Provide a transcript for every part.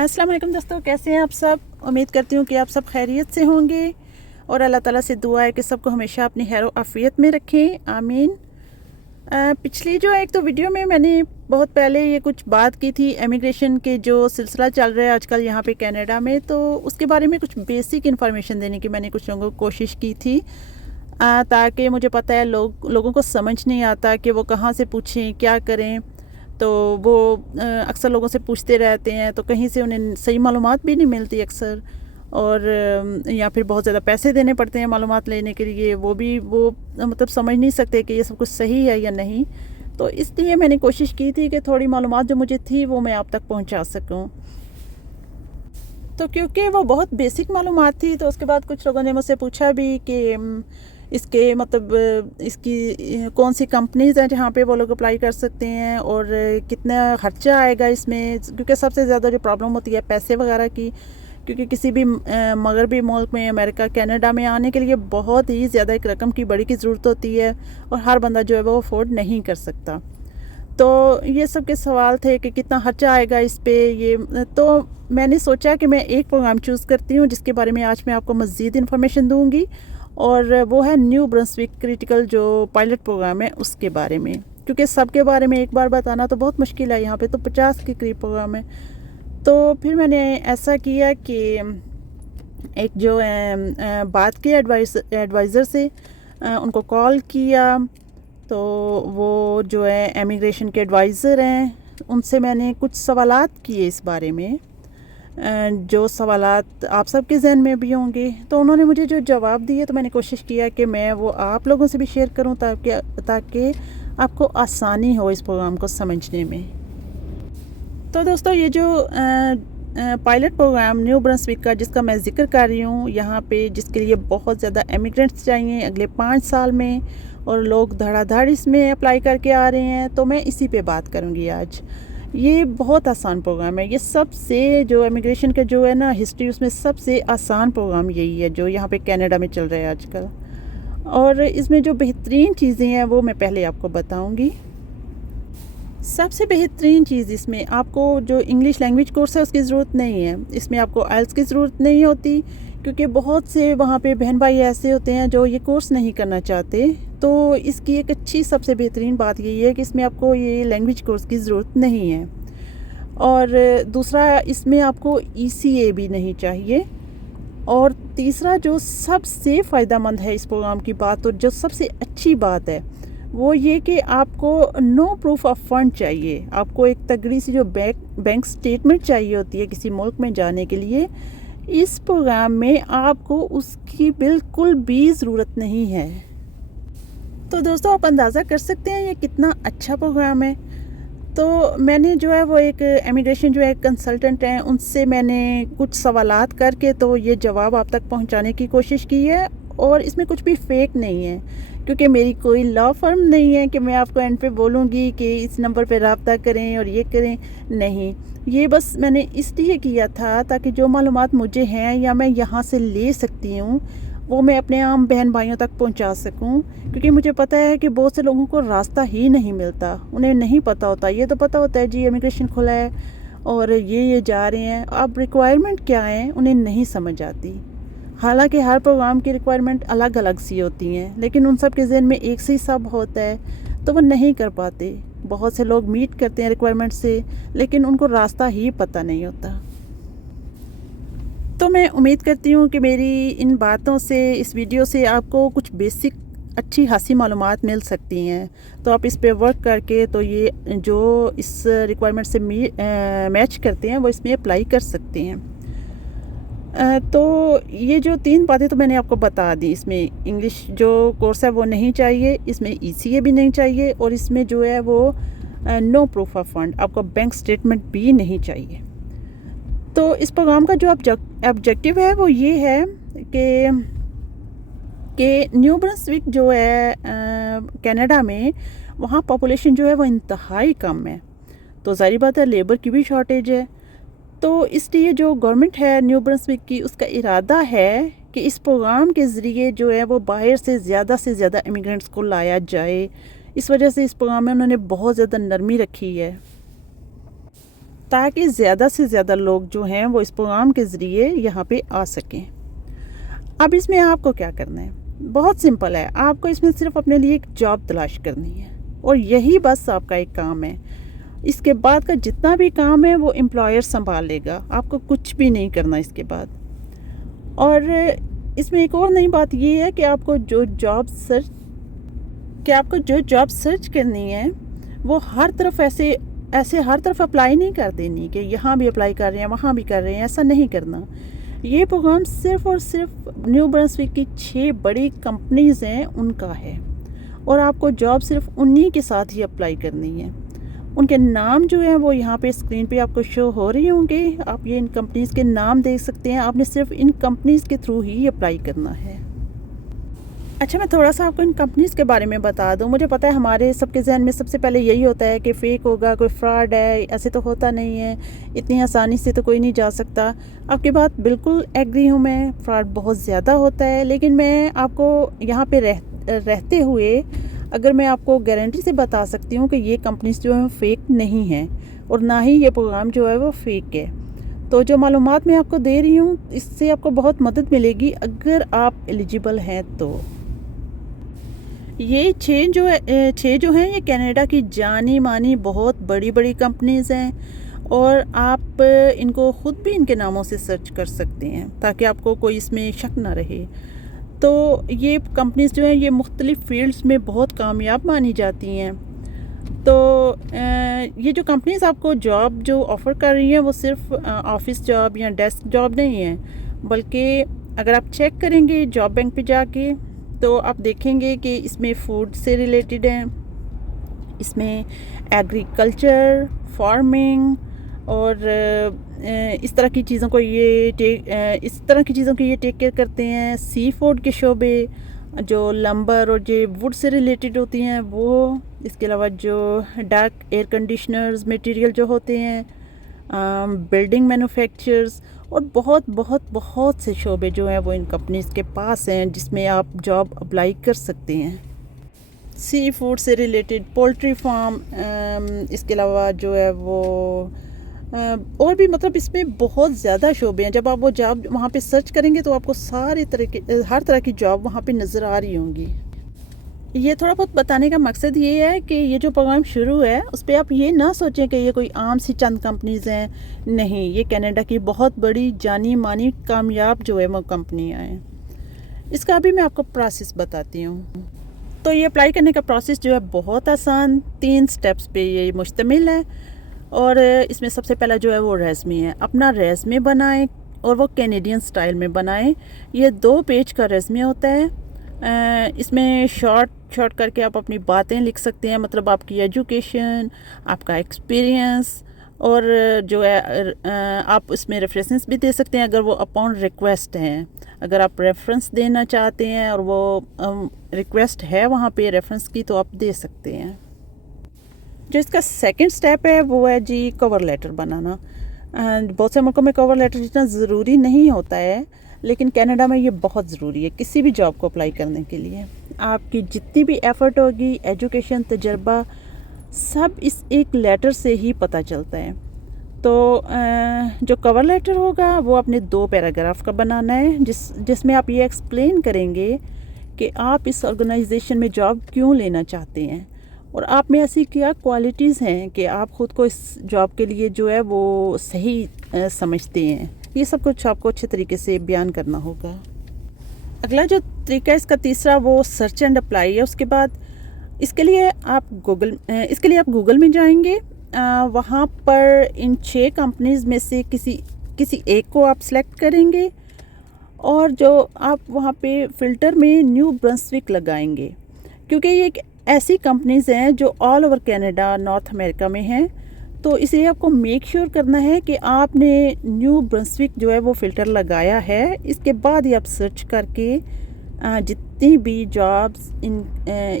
अस्सलाम वालेकुम दोस्तों, कैसे हैं आप सब। उम्मीद करती हूँ कि आप सब खैरियत से होंगे और अल्लाह ताला से दुआ है कि सबको हमेशा अपनी खैर आफियत में रखें, आमीन। पिछली जो एक तो वीडियो में मैंने बहुत पहले ये कुछ बात की थी इमिग्रेशन के जो सिलसिला चल रहा है आजकल यहाँ पे कनाडा में, तो उसके बारे में कुछ बेसिक इन्फॉर्मेशन देने की मैंने कुछ लोगों को कोशिश की थी, ताकि मुझे पता है लोगों को समझ नहीं आता कि वो कहाँ से पूछें, क्या करें। तो वो अक्सर लोगों से पूछते रहते हैं, तो कहीं से उन्हें सही मालूमात भी नहीं मिलती अक्सर, और या फिर बहुत ज़्यादा पैसे देने पड़ते हैं मालूमात लेने के लिए। वो मतलब समझ नहीं सकते कि ये सब कुछ सही है या नहीं। तो इसलिए मैंने कोशिश की थी कि थोड़ी मालूमात जो मुझे थी वो मैं आप तक पहुंचा सकूं। तो क्योंकि वो बहुत बेसिक मालूमात थी, तो उसके बाद कुछ लोगों ने मुझसे पूछा भी कि इसके मतलब इसकी कौन सी कंपनीज़ हैं जहाँ पे वो लोग अप्लाई कर सकते हैं और कितना ख़र्चा आएगा इसमें, क्योंकि सबसे ज़्यादा जो प्रॉब्लम होती है पैसे वगैरह की। क्योंकि किसी भी मगरबी मुल्क में, अमेरिका, कनाडा में आने के लिए बहुत ही ज़्यादा एक रकम की बड़ी की ज़रूरत होती है और हर बंदा जो है वो अफोर्ड नहीं कर सकता। तो ये सब के सवाल थे कि कितना खर्चा आएगा इस पे। ये तो मैंने सोचा कि मैं एक प्रोग्राम चूज़ करती हूँ जिसके बारे में आज मैं आपको मज़ीद इन्फॉर्मेशन दूँगी, और वो है न्यू ब्रंसविक क्रिटिकल जो पायलट प्रोग्राम है उसके बारे में। क्योंकि सब के बारे में एक बार बताना तो बहुत मुश्किल है, यहाँ पे तो 50 के करीब प्रोग्राम है। तो फिर मैंने ऐसा किया कि एक जो बात की एडवाइज़र से, उनको कॉल किया। तो वो जो है इमिग्रेशन के एडवाइज़र हैं, उनसे मैंने कुछ सवालात किए इस बारे में, जो सवालात आप सबके जहन में भी होंगे। तो उन्होंने मुझे जो जवाब दिए, तो मैंने कोशिश किया कि मैं वो आप लोगों से भी शेयर करूं ताकि आपको आसानी हो इस प्रोग्राम को समझने में। तो दोस्तों, ये जो पायलट प्रोग्राम न्यू ब्रंसविक का जिसका मैं ज़िक्र कर रही हूँ यहाँ पे, जिसके लिए बहुत ज़्यादा एमिग्रेंट्स चाहिए अगले 5 साल में, और लोग धड़ाधड़ इसमें अप्लाई करके आ रहे हैं, तो मैं इसी पे बात करूँगी आज। ये बहुत आसान प्रोग्राम है। ये सबसे जो इमिग्रेशन का जो है ना हिस्ट्री, उसमें सबसे आसान प्रोग्राम यही है जो यहाँ पे कनाडा में चल रहा है आजकल। और इसमें जो बेहतरीन चीज़ें हैं वो मैं पहले आपको बताऊँगी। सबसे बेहतरीन चीज़ इसमें, आपको जो इंग्लिश लैंग्वेज कोर्स है उसकी ज़रूरत नहीं है। इसमें आपको आइल्स की ज़रूरत नहीं होती, क्योंकि बहुत से वहाँ पे बहन भाई ऐसे होते हैं जो ये कोर्स नहीं करना चाहते। तो इसकी एक अच्छी सबसे बेहतरीन बात यही है कि इसमें आपको ये लैंग्वेज कोर्स की ज़रूरत नहीं है। और दूसरा, इसमें आपको ECA भी नहीं चाहिए। और तीसरा, जो सबसे फ़ायदेमंद है इस प्रोग्राम की बात, और जो सबसे अच्छी बात है वो ये कि आपको नो प्रूफ ऑफ फंड चाहिए। आपको एक तगड़ी सी जो बैंक स्टेटमेंट चाहिए होती है किसी मुल्क में जाने के लिए, इस प्रोग्राम में आपको उसकी बिल्कुल भी ज़रूरत नहीं है। तो दोस्तों, आप अंदाज़ा कर सकते हैं ये कितना अच्छा प्रोग्राम है। तो मैंने जो है वो एक इमिग्रेशन जो है कंसल्टेंट हैं, उनसे मैंने कुछ सवालात करके तो ये जवाब आप तक पहुंचाने की कोशिश की है। और इसमें कुछ भी फेक नहीं है, क्योंकि मेरी कोई लॉ फर्म नहीं है कि मैं आपको एंड पे बोलूँगी कि इस नंबर पे रब्ता करें और ये करें। नहीं, ये बस मैंने इसलिए किया था ताकि जो मालूमात मुझे हैं या मैं यहाँ से ले सकती हूँ वो मैं अपने आम बहन भाइयों तक पहुंचा सकूं। क्योंकि मुझे पता है कि बहुत से लोगों को रास्ता ही नहीं मिलता, उन्हें नहीं पता होता। ये तो पता होता है जी इमिग्रेशन खुला है और ये जा रहे हैं, अब रिक्वायरमेंट क्या है उन्हें नहीं समझ आती। हालांकि हर प्रोग्राम की रिक्वायरमेंट अलग अलग सी होती हैं, लेकिन उन सब के जहन में एक से ही सब होता है, तो वो नहीं कर पाते। बहुत से लोग मीट करते हैं रिक्वायरमेंट से, लेकिन उनको रास्ता ही पता नहीं होता। तो मैं उम्मीद करती हूँ कि मेरी इन बातों से, इस वीडियो से आपको कुछ बेसिक अच्छी खासी मालूमात मिल सकती हैं। तो आप इस पे वर्क करके तो ये जो इस रिक्वायरमेंट से मैच करते हैं वो इसमें अप्लाई कर सकते हैं। तो ये जो 3 बातें तो मैंने आपको बता दी। इसमें इंग्लिश जो कोर्स है वो नहीं चाहिए, इसमें ECA भी नहीं चाहिए, और इसमें जो है वो नो प्रूफ ऑफ फंड, आपको बैंक स्टेटमेंट भी नहीं चाहिए। तो इस प्रोग्राम का जो ऑब्जेक्टिव है वो ये है कि न्यू ब्रंसविक जो है कनाडा में, वहाँ पॉपुलेशन जो है वो इंतहाई कम है। तो जाहिर बात है लेबर की भी शॉर्टेज है। तो इसलिए जो गवर्नमेंट है न्यू ब्रंसविक की, उसका इरादा है कि इस प्रोग्राम के ज़रिए जो है वो बाहर से ज़्यादा इमिग्रेंट्स को लाया जाए। इस वजह से इस प्रोग्राम में उन्होंने बहुत ज़्यादा नरमी रखी है। ताकि ज़्यादा से ज़्यादा लोग जो हैं वो इस प्रोग्राम के ज़रिए यहाँ पे आ सकें। अब इसमें आपको क्या करना है, बहुत सिंपल है। आपको इसमें सिर्फ अपने लिए एक जॉब तलाश करनी है और यही बस आपका एक काम है। इसके बाद का जितना भी काम है वो एम्प्लॉयर संभाल लेगा, आपको कुछ भी नहीं करना इसके बाद। और इसमें एक और नई बात ये है कि आपको जो जॉब सर्च करनी है वो हर तरफ ऐसे हर तरफ अप्लाई नहीं कर देनी कि यहाँ भी अप्लाई कर रहे हैं वहाँ भी कर रहे हैं, ऐसा नहीं करना। ये प्रोग्राम सिर्फ और सिर्फ न्यू ब्रंसविक की 6 बड़ी कंपनीज़ हैं उनका है और आपको जॉब सिर्फ उन्हीं के साथ ही अप्लाई करनी है। उनके नाम जो हैं वो यहाँ पे स्क्रीन पे आपको शो हो रही होंगे, आप ये इन कंपनीज़ के नाम देख सकते हैं। आपने सिर्फ इन कंपनीज़ के थ्रू ही अप्लाई करना है। अच्छा, मैं थोड़ा सा आपको इन कंपनीज़ के बारे में बता दूं। मुझे पता है हमारे सबके जहन में सबसे पहले यही होता है कि फ़ेक होगा, कोई फ्रॉड है, ऐसे तो होता नहीं है, इतनी आसानी से तो कोई नहीं जा सकता। आपकी बात बिल्कुल एग्री हूँ मैं, फ्रॉड बहुत ज़्यादा होता है, लेकिन मैं आपको यहाँ पे रहते हुए अगर मैं आपको गारंटी से बता सकती हूँ कि ये कंपनीज़ जो है फ़ेक नहीं हैं और ना ही ये प्रोग्राम जो है वो फ़ेक है। तो जो मालूमात मैं आपको दे रही हूँ इससे आपको बहुत मदद मिलेगी अगर आप एलिजिबल हैं तो। ये 6 जो हैं ये कनाडा की जानी मानी बहुत बड़ी बड़ी कंपनीज़ हैं और आप इनको ख़ुद भी इनके नामों से सर्च कर सकते हैं ताकि आपको कोई इसमें शक ना रहे। तो ये कंपनीज़ जो हैं ये मुख्तलिफ़ फील्ड्स में बहुत कामयाब मानी जाती हैं। तो ये जो कंपनीज़ आपको जॉब जो ऑफ़र कर रही हैं वो सिर्फ ऑफ़िस जॉब या डेस्क जॉब नहीं है, बल्कि अगर आप चेक करेंगे जॉब बैंक पे जाके तो आप देखेंगे कि इसमें फूड से रिलेटेड हैं, इसमें एग्रीकल्चर, फार्मिंग और इस तरह की चीज़ों को ये टेक केयर करते हैं। सी फूड के शोबे जो लंबर और जो वुड से रिलेटेड होती हैं वो, इसके अलावा जो डार्क एयर कंडीशनर्स मटेरियल जो होते हैं, बिल्डिंग मैन्युफैक्चरर्स और बहुत बहुत बहुत से शोबे जो हैं वो इन कंपनीज़ के पास हैं जिसमें आप जॉब अप्लाई कर सकते हैं। सी फूड से रिलेटेड पोल्ट्री फार्म, इसके अलावा जो है वो और भी, मतलब इसमें बहुत ज़्यादा शोबे हैं। जब आप वो जॉब वहाँ पे सर्च करेंगे तो आपको हर तरह की जॉब वहाँ पे नज़र आ रही होंगी। ये थोड़ा बहुत बताने का मकसद ये है कि ये जो प्रोग्राम शुरू है उस पर आप ये ना सोचें कि ये कोई आम सी चंद कंपनीज़ हैं। नहीं, ये कनाडा की बहुत बड़ी जानी मानी कामयाब जो है वो कंपनियाँ हैं। इसका अभी मैं आपको प्रोसेस बताती हूँ। तो ये अप्लाई करने का प्रोसेस जो है बहुत आसान, 3 स्टेप्स पे ये मुश्तमिल है। और इसमें सबसे पहला जो है वो रेज़्मे है। अपना रेज़्मे बनाएं और वो कैनेडियन स्टाइल में बनाएं। ये 2 पेज का रेज़्मे होता है। इसमें शॉर्ट करके आप अपनी बातें लिख सकते हैं, मतलब आपकी एजुकेशन, आपका एक्सपीरियंस और जो है आप इसमें रेफरेंसेस भी दे सकते हैं अगर वो अपॉन रिक्वेस्ट हैं। अगर आप रेफरेंस देना चाहते हैं और वो रिक्वेस्ट है वहाँ पे रेफरेंस की तो आप दे सकते हैं। जो इसका सेकंड स्टेप है वो है जी कवर लेटर बनाना। बहुत से मुल्कों में कवर लेटर जितना ज़रूरी नहीं होता है, लेकिन कनाडा में ये बहुत ज़रूरी है किसी भी जॉब को अप्लाई करने के लिए। आपकी जितनी भी एफ़र्ट होगी, एजुकेशन, तजर्बा, सब इस एक लेटर से ही पता चलता है। तो जो कवर लेटर होगा वो आपने 2 पैराग्राफ का बनाना है जिसमें आप ये एक्सप्लेन करेंगे कि आप इस ऑर्गेनाइजेशन में जॉब क्यों लेना चाहते हैं और आप में ऐसी क्या क्वालिटीज़ हैं कि आप ख़ुद को इस जॉब के लिए जो है वो सही समझते हैं। ये सब कुछ आपको अच्छे तरीके से बयान करना होगा। अगला जो तरीका है इसका तीसरा वो सर्च एंड अप्लाई है। उसके बाद इसके लिए आप गूगल में जाएंगे। वहाँ पर इन 6 कंपनीज़ में से किसी एक को आप सेलेक्ट करेंगे और जो आप वहाँ पे फ़िल्टर में न्यू ब्रंसविक लगाएंगे, क्योंकि ये एक ऐसी कंपनीज़ हैं जो all over Canada, north America में हैं। तो इसलिए आपको मेक श्योर करना है कि आपने न्यू ब्रंसविक जो है वो फ़िल्टर लगाया है। इसके बाद ही आप सर्च करके जितनी भी जॉब्स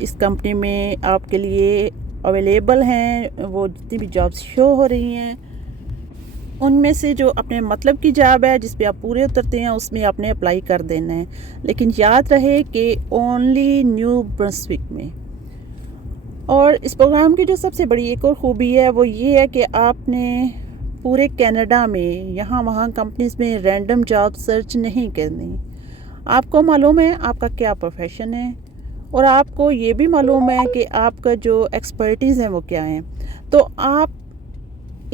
इस कंपनी में आपके लिए अवेलेबल हैं, वो जितनी भी जॉब्स शो हो रही हैं उनमें से जो अपने मतलब की जॉब है जिस पे आप पूरे उतरते हैं उसमें आपने अप्लाई कर देना है। लेकिन याद रहे कि ओनली न्यू ब्रंसविक में। और इस प्रोग्राम की जो सबसे बड़ी एक और ख़ूबी है वो ये है कि आपने पूरे कनाडा में यहाँ वहाँ कंपनीज़ में रैंडम जॉब सर्च नहीं करनी। आपको मालूम है आपका क्या प्रोफेशन है और आपको ये भी मालूम है कि आपका जो एक्सपर्टीज़ है वो क्या है। तो आप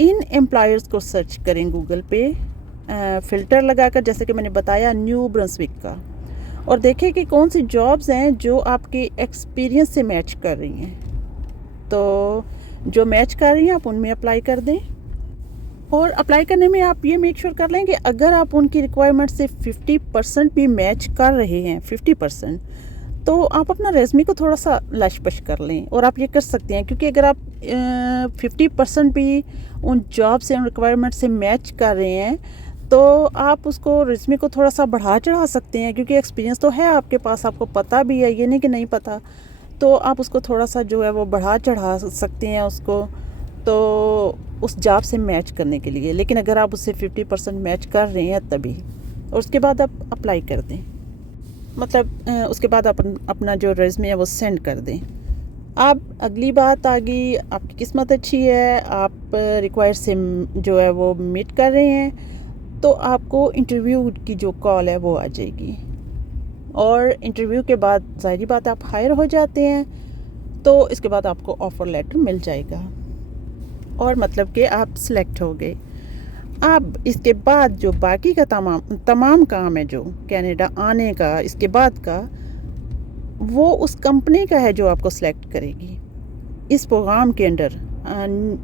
इन एम्प्लॉयर्स को सर्च करें गूगल पे फ़िल्टर लगाकर, जैसे कि मैंने बताया न्यू ब्रंसविक का, और देखें कि कौन सी जॉब्स हैं जो आपके एक्सपीरियंस से मैच कर रही हैं। तो जो मैच कर रही हैं आप उनमें अप्लाई कर दें, और अप्लाई करने में आप ये मेक श्योर कर लें कि अगर आप उनकी रिक्वायरमेंट से 50% भी मैच कर रहे हैं, 50%, तो आप अपना रेज़्यूमे को थोड़ा सा लश-पश कर लें। और आप ये कर सकते हैं क्योंकि अगर आप 50% भी उन जॉब से, उन रिक्वायरमेंट से मैच कर रहे हैं, तो आप उसको रेज़्यूमे को थोड़ा सा बढ़ा चढ़ा सकते हैं, क्योंकि एक्सपीरियंस तो है आपके पास, आपको पता भी है, ये नहीं कि नहीं पता। तो आप उसको थोड़ा सा जो है वो बढ़ा चढ़ा सकते हैं उसको, तो उस जॉब से मैच करने के लिए। लेकिन अगर आप उससे 50% मैच कर रहे हैं तभी, और उसके बाद आप अप्लाई कर दें, मतलब उसके बाद अपना जो रेज़्यूमे है वो सेंड कर दें। अब अगली बात आ गई, आपकी किस्मत अच्छी है, आप रिक्वायर से जो है वो मीट कर रहे हैं, तो आपको इंटरव्यू की जो कॉल है वो आ जाएगी, और इंटरव्यू के बाद ज़ाहिर बात आप हायर हो जाते हैं, तो इसके बाद आपको ऑफ़र लेटर मिल जाएगा, और मतलब कि आप सिलेक्ट हो गए। अब इसके बाद जो बाकी का तमाम काम है जो कनाडा आने का इसके बाद का, वो उस कंपनी का है जो आपको सिलेक्ट करेगी। इस प्रोग्राम के अंडर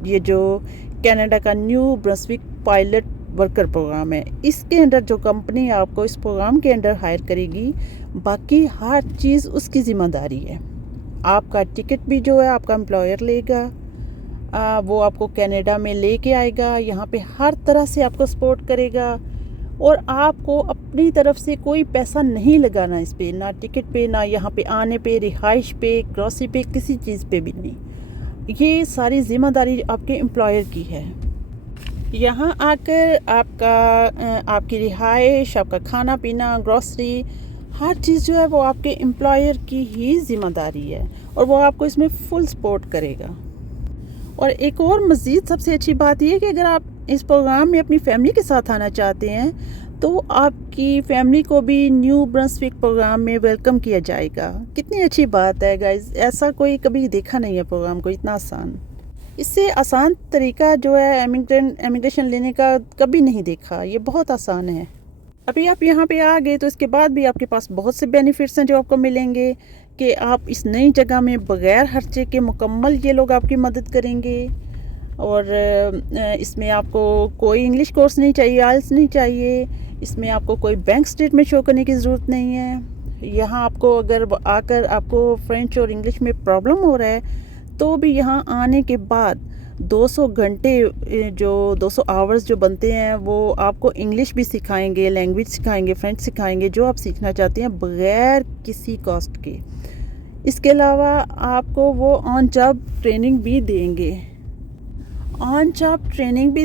ये जो कनाडा का new Brunswick pilot worker programme है, इसके अंडर जो कंपनी आपको इस प्रोग्राम के अंडर हायर करेगी, बाकी हर चीज़ उसकी ज़िम्मेदारी है। आपका टिकट भी जो है आपका एम्प्लॉयर लेगा, वो आपको कनाडा में लेके आएगा, यहाँ पे हर तरह से आपको सपोर्ट करेगा, और आपको अपनी तरफ से कोई पैसा नहीं लगाना इस पे, ना टिकट पे, ना यहाँ पे आने पे, रिहाइश पे, ग्रॉसरी पे, किसी चीज़ पे भी नहीं। ये सारी ज़िम्मेदारी आपके एम्प्लॉयर की है। यहाँ आकर आपकी रिहाइश, आपका खाना पीना, ग्रॉसरी, हर चीज़ जो है वो आपके एम्प्लॉयर की ही ज़िम्मेदारी है, और वो आपको इसमें फुल सपोर्ट करेगा। और एक और मज़ीद सबसे अच्छी बात यह है कि अगर आप इस प्रोग्राम में अपनी फैमिली के साथ आना चाहते हैं, तो आपकी फैमिली को भी न्यू ब्रंसविक प्रोग्राम में वेलकम किया जाएगा। कितनी अच्छी बात है गाइस, ऐसा कोई कभी देखा नहीं है प्रोग्राम को इतना आसान। इससे आसान तरीका जो है इमिग्रेशन लेने का कभी नहीं देखा, ये बहुत आसान है। अभी आप यहाँ पे आ गए तो इसके बाद भी आपके पास बहुत से बेनिफिट्स हैं जो आपको मिलेंगे, कि आप इस नई जगह में बग़ैर खर्चे के मुकम्मल ये लोग आपकी मदद करेंगे। और इसमें आपको कोई इंग्लिश कोर्स नहीं चाहिए, आइल्स नहीं चाहिए, इसमें आपको कोई बैंक स्टेटमेंट शो करने की ज़रूरत नहीं है। यहाँ आपको अगर आकर आपको फ़्रेंच और इंग्लिश में प्रॉब्लम हो रहा है, तो भी यहाँ आने के बाद 200 घंटे जो 200 आवर्स जो बनते हैं, वो आपको इंग्लिश भी सिखाएंगे, लैंग्वेज सिखाएंगे, फ्रेंच सिखाएंगे, जो आप सीखना चाहते हैं बग़ैर किसी कॉस्ट के। इसके अलावा आपको वो ऑन जॉब ट्रेनिंग भी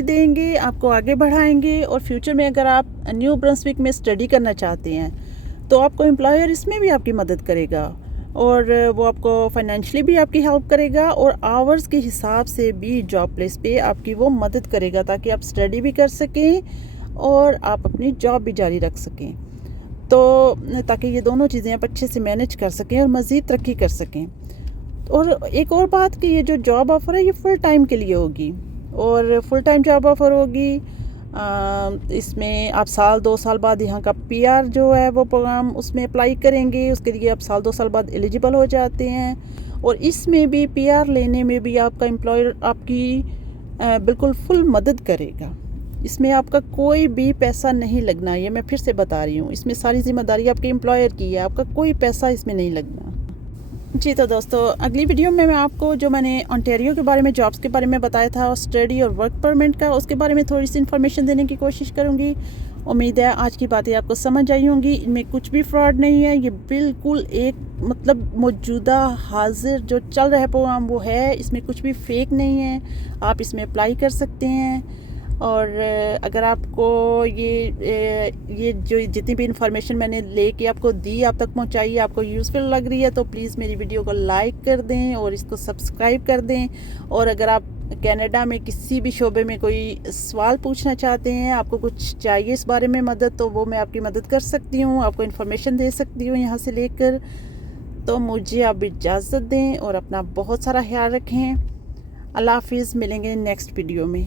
देंगे, आपको आगे बढ़ाएंगे। और फ्यूचर में अगर आप न्यू ब्रंसविक में स्टडी करना चाहते हैं, तो आपको एम्प्लॉयर इसमें भी आपकी मदद करेगा, और वो आपको फाइनेंशियली भी आपकी हेल्प करेगा, और आवर्स के हिसाब से भी जॉब प्लेस पे आपकी वो मदद करेगा, ताकि आप स्टडी भी कर सकें और आप अपनी जॉब भी जारी रख सकें, तो ताकि ये दोनों चीज़ें आप अच्छे से मैनेज कर सकें और मज़ीद तरक्की कर सकें। और एक और बात कि ये जो जॉब ऑफ़र है ये फुल टाइम के लिए होगी, और फुल टाइम जॉब ऑफ़र होगी। इसमें आप साल 2 साल बाद यहाँ का पीआर जो है वो प्रोग्राम उसमें अप्लाई करेंगे, उसके लिए आप साल 2 साल बाद एलिजिबल हो जाते हैं। और इसमें भी पीआर लेने में भी आपका एम्प्लॉयर आपकी बिल्कुल फुल मदद करेगा। इसमें आपका कोई भी पैसा नहीं लगना, ये मैं फिर से बता रही हूँ, इसमें सारी ज़िम्मेदारी आपके एम्प्लॉयर की है, आपका कोई पैसा इसमें नहीं लगना। जी तो दोस्तों, अगली वीडियो में मैं आपको जो मैंने ओंटारियो के बारे में, जॉब्स के बारे में बताया था, और स्टडी और वर्क परमिट का, उसके बारे में थोड़ी सी इन्फॉर्मेशन देने की कोशिश करूँगी। उम्मीद है आज की बातें आपको समझ आई होंगी, इनमें कुछ भी फ्रॉड नहीं है, ये बिल्कुल एक मतलब मौजूदा हाजिर जो चल रहा है प्रोग्राम वो है, इसमें कुछ भी फेक नहीं है, आप इसमें अप्लाई कर सकते हैं। और अगर आपको ये जो जितनी भी इन्फॉर्मेशन मैंने लेके आपको दी, आप तक पहुंचाई, आपको यूज़फुल लग रही है, तो प्लीज़ मेरी वीडियो को लाइक कर दें और इसको सब्सक्राइब कर दें। और अगर आप कनाडा में किसी भी शोबे में कोई सवाल पूछना चाहते हैं, आपको कुछ चाहिए इस बारे में मदद, तो वो मैं आपकी मदद कर सकती हूँ, आपको इन्फॉर्मेशन दे सकती हूँ यहाँ से लेकर। तो मुझे आप इजाज़त दें और अपना बहुत सारा ख्याल रखें। अल्लाह हाफिज़, मिलेंगे नेक्स्ट वीडियो में।